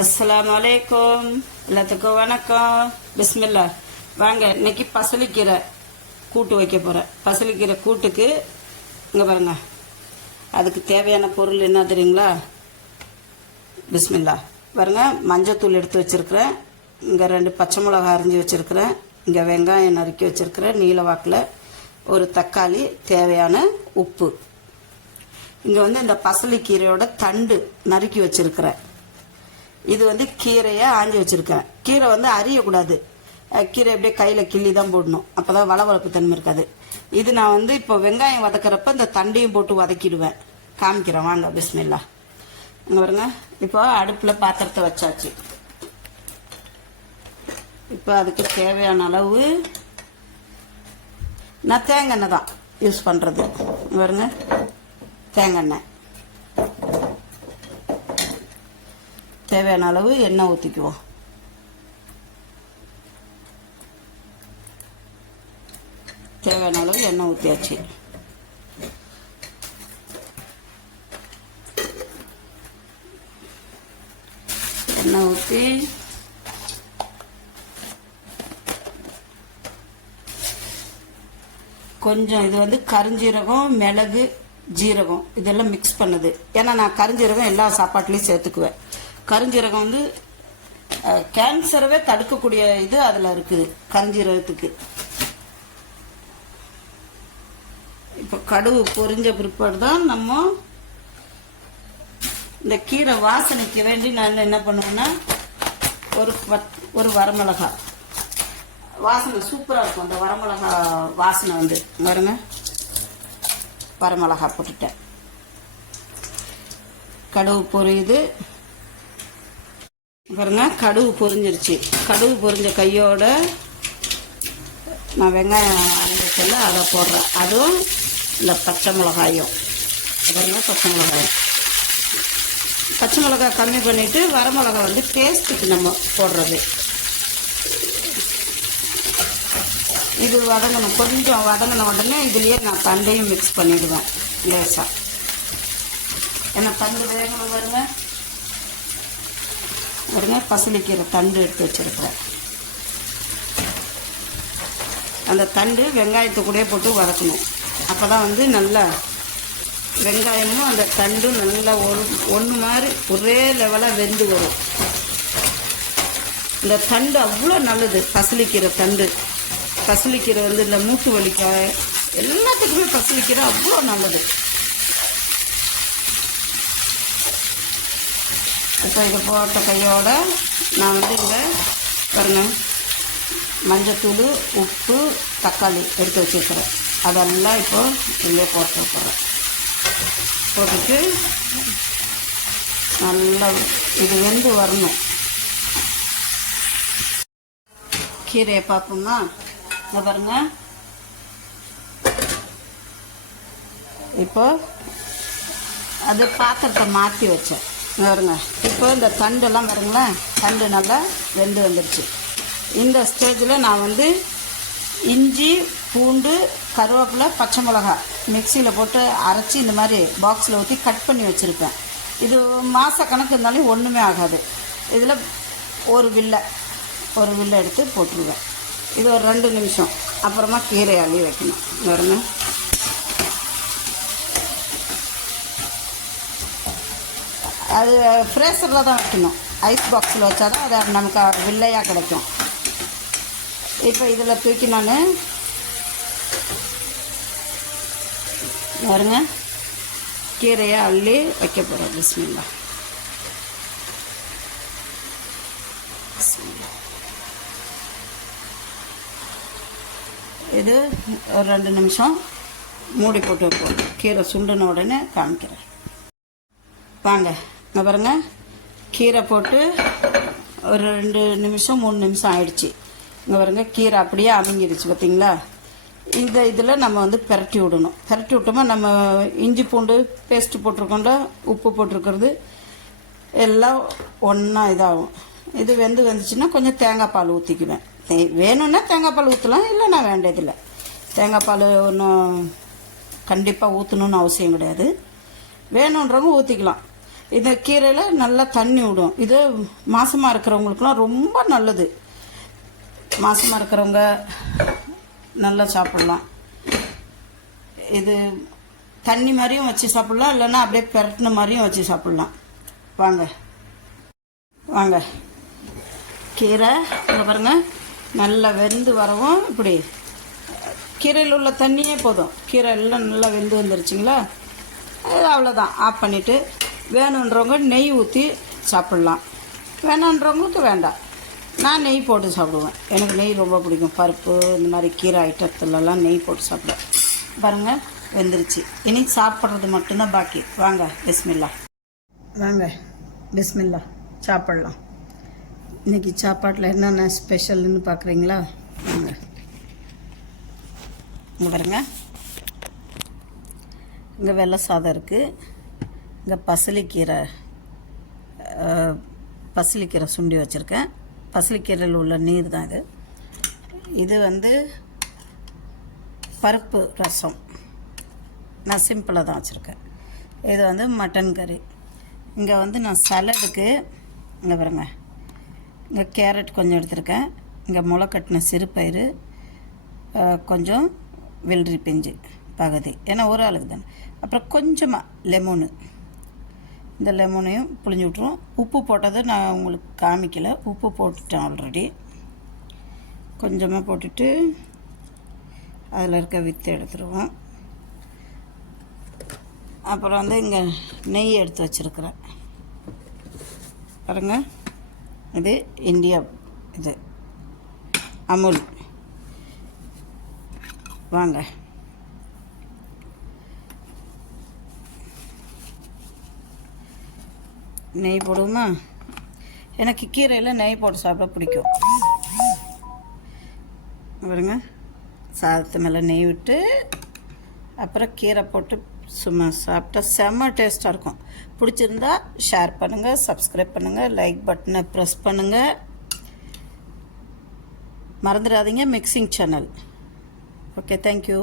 அஸ்ஸலாமு அலைக்கும். எல்லாத்துக்கும் வணக்கம். பிஸ்மில்லா. வாங்க, இன்னைக்கு பசலிக்கீரை கூட்டு வைக்க போகிறேன். பசலிக்கீரை கூட்டுக்கு இங்கே பாருங்க, அதுக்கு தேவையான பொருள் என்ன தெரியுங்களா? பிஸ்மில்லா. பாருங்க, மஞ்சத்தூள் எடுத்து வச்சுருக்கிறேன். இங்கே 2 பச்சை மிளகா அரிஞ்சு வச்சுருக்கிறேன். இங்கே வெங்காயம் நறுக்கி வச்சுருக்கிறேன் நீல வாக்கில். ஒரு தக்காளி, தேவையான உப்பு. இங்கே இந்த பசலிக்கீரையோட தண்டு நறுக்கி வச்சுருக்கிறேன். இது கீரையை ஆஞ்சி வச்சிருக்கேன். கீரை அறியக்கூடாது. கீரை அப்படியே கையில் கிள்ளி தான் போடணும், அப்போதான் வளவளப்பு தன்மை இருக்காது. இது நான் இப்போ வெங்காயம் வதக்கிறப்ப இந்த தண்டையும் போட்டு வதக்கிடுவேன். காமிக்கிறேன் வாங்க. பிஸ்மில்லா. இங்கே பாருங்க, இப்போ அடுப்பில் பாத்திரத்தை வச்சாச்சு. இப்போ அதுக்கு தேவையான அளவு நான் தேங்காய் எண்ணெய் தான் யூஸ் பண்ணுறது. பாருங்க, தேங்காய் எண்ணெய். தேவையான அளவு எண்ணெய் ஊற்றிக்குவோம். தேவையான அளவு எண்ணெய் ஊற்றியாச்சு. எண்ணெய் ஊற்றி கொஞ்சம் இது கருஞ்சீரகம், மிளகு, ஜீரகம் இதெல்லாம் மிக்ஸ் பண்ணுது. ஏன்னா நான் கருஞ்சீரகம் எல்லா சாப்பாட்டுலேயும் சேர்த்துக்குவேன். கருஞ்சீரகம் கேன்சரவே தடுக்கக்கூடிய இது அதில் இருக்குது கருஞ்சீரகத்துக்கு. இப்போ கடுகு பொரிஞ்ச பிற்பாடு தான் நம்ம இந்த கீரை வாசனைக்கு வேண்டி நான் என்ன பண்ணுவேன்னா ஒரு வரமிளகா வாசனை சூப்பராக இருக்கும். அந்த வரமிளகா வாசனை பாருங்க, வரமிளகா போட்டுட்டேன். கடுகு பொரியுது பாருங்க. கடுகு பொரிஞ்சிருச்சு. கடுகு பொரிஞ்ச கையோட நான் வெங்காயம் அரைச்சல அதை போடுறேன். அதுவும் இந்த பச்சை மிளகாயும் பாருங்க. பச்சை மிளகாய் கம்மி பண்ணிட்டு வரமிளகா டேஸ்ட்டுக்கு நம்ம போடுறது. இது வதங்கணும். கொஞ்சம் வதங்கின உடனே இதுலேயே நான் தண்டையும் மிக்ஸ் பண்ணிடுவேன் லேசாக. ஏன்னா தண்டு வேகணும். பாருங்க, பசலிக்கீரை தண்டு எடுத்து வச்சிருக்கிறேன். அந்த தண்டு வெங்காயத்தை கூட போட்டு வதக்கணும். அப்போ தான் நல்லா வெங்காயமும் அந்த தண்டும் நல்லா ஒன்று மாதிரி ஒரே லெவலாக வெந்து வரும். இந்த தண்டு அவ்வளோ நல்லது. பசலிக்கீரை தண்டு. பசலிக்கீரை இந்த மூட்டு வலிக்காய் எல்லாத்துக்குமே பசலிக்கீரை அவ்வளோ நல்லது. இப்போ இதை போட்ட கையோட நான் இங்கே பாருங்க, மஞ்சத்தூள், உப்பு, தக்காளி எடுத்து வச்சுருக்கிறேன். அதெல்லாம் இப்போ இங்கே போட்டு போகிறேன். போட்டுட்டு நல்லா இது வெந்து வரணும். கீரையை பார்ப்போம்னா இதை பாருங்க. இப்போ அது பாத்திரத்தை மாற்றி வச்சேன் பாருங்க. இப்போ இந்த தண்டெல்லாம் பாருங்களேன், தண்டு நல்லா வெந்து வந்துடுச்சு. இந்த ஸ்டேஜில் நான் இஞ்சி, பூண்டு, கருவேப்பிலை, பச்சை மிளகா மிக்சியில் போட்டு அரைச்சி இந்த மாதிரி பாக்ஸில் ஊற்றி கட் பண்ணி வச்சுருப்பேன். இது மாத கணக்கு இருந்தாலும் ஒன்றுமே ஆகாது. இதில் ஒரு வில்லை எடுத்து போட்டுருவேன். இது ஒரு 2 நிமிஷம். அப்புறமா கீரை அள்ளி வைக்கணும் பாருங்க. அது ஃப்ரேசரில் தான் வைக்கணும். ஐஸ் பாக்ஸில் வச்சா தான் அது நமக்கு வில்லையாக கிடைக்கும். இப்போ இதில் தூக்கி நான் பாருங்க கீரையை அள்ளி வைக்க போகிறேன். பிஸ்மில்லா. இது ஒரு 2 நிமிஷம் மூடி போட்டு வைப்போம். கீரை சுண்டின உடனே காமிக்கிறேன் வாங்க. இங்கே பாருங்க, கீரை போட்டு ஒரு 2 நிமிஷம் 3 நிமிஷம் ஆயிடுச்சு. இங்கே பாருங்க, கீரை அப்படியே அமைங்கிடுச்சு பார்த்தீங்களா? இந்த இதில் நம்ம பெரட்டி விடணும். பெரட்டி விட்டோமா நம்ம இஞ்சி பூண்டு பேஸ்ட்டு போட்டிருக்கோம்ல, உப்பு போட்டிருக்கிறது எல்லாம் ஒன்றா இதாகும். இது வந்துச்சுன்னா கொஞ்சம் தேங்காய் பால் ஊற்றிக்குவேன். வேணும்னா தேங்காய் பால் ஊற்றலாம், இல்லைன்னா வேண்டியதில்லை. தேங்காய் பால் ஒன்றும் கண்டிப்பாக ஊற்றணுன்னு அவசியம் கிடையாது. வேணுன்றவங்க ஊற்றிக்கலாம். இந்த கீரையில் நல்லா தண்ணி விடும். இது மாசமாக இருக்கிறவங்களுக்குலாம் ரொம்ப நல்லது. மாசமாக இருக்கிறவங்க நல்லா சாப்பிட்லாம். இது தண்ணி மாதிரியும் வச்சு சாப்பிட்லாம், இல்லைன்னா அப்படியே பெரட்டின மாதிரியும் வச்சு சாப்பிட்லாம். வாங்க வாங்க, கீரை இங்கே பாருங்கள், நல்லா வெந்து வரவும் இப்படி கீரையில் உள்ள தண்ணியே போதும். கீரை எல்லாம் நல்லா வெந்து வந்துருச்சுங்களா, அவ்வளோதான். ஆஃப் பண்ணிவிட்டு வேணுன்றவங்க நெய் ஊற்றி சாப்பிட்லாம், வேணான்றவங்களுக்கு வேண்டாம். நான் நெய் போட்டு சாப்பிடுவேன், எனக்கு நெய் ரொம்ப பிடிக்கும். பருப்பு இந்த மாதிரி கீரை ஐட்டத்துலலாம் நெய் போட்டு சாப்பிடுவேன். பாருங்கள் வெந்துருச்சு. இனி சாப்பிட்றது மட்டும்தான் பாக்கி. வாங்க பிஸ்மில்லா, வாங்க பிஸ்மில்லா சாப்பிட்லாம். இன்றைக்கி சாப்பாட்டில் என்னென்ன ஸ்பெஷல்னு பார்க்குறீங்களா? வாங்க இங்கே பாருங்க, இங்கே வெள்ளை சாதம் இருக்குது, இங்கே பசலிக்கீரை சுண்டி வச்சுருக்கேன். பசலிக்கீரையில் உள்ள நீர் தான் இது. இது வந்து பருப்பு ரசம், நான் சிம்பிளாக தான் வச்சுருக்கேன். இது வந்து மட்டன் கறி. இங்கே வந்து நான் சலடுக்கு இங்கே பாருங்க, இங்கே கேரட் கொஞ்சம் எடுத்திருக்கேன், இங்கே முளை கட்டின சிறுபயிறு கொஞ்சம், வெள்ளரி பிஞ்சு பகுதி, ஏன்னா ஒரு ஆளுக்கு தானே. அப்புறம் கொஞ்சமாக லெமனு, இந்த லெமனையும் புளிஞ்சு விட்ருவோம். உப்பு போட்டதை நான் உங்களுக்கு காமிக்கலை, உப்பு போட்டுட்டேன் ஆல்ரெடி. கொஞ்சமாக போட்டுட்டு அதில் இருக்க வித்து எடுத்துருவோம். அப்புறம் வந்து இங்கே நெய் எடுத்து வச்சுருக்குறேன் பாருங்க, இது இந்தியா, இது அமுல். வாங்க நெய் போடுவோமா? எனக்கு கீரையில் நெய் போட்டு சாப்பிட பிடிக்கும். பாருங்க, சாதத்து மேலே நெய் விட்டு அப்புறம் கீரை போட்டு சும்மா சாப்பிட்டா செம்ம டேஸ்ட்டாக இருக்கும். பிடிச்சிருந்தா ஷேர் பண்ணுங்கள், சப்ஸ்கிரைப் பண்ணுங்கள், லைக் பட்டனை ப்ரெஸ் பண்ணுங்கள். மறந்துடாதீங்க மிக்சிங் சேனல். Okay, thank you.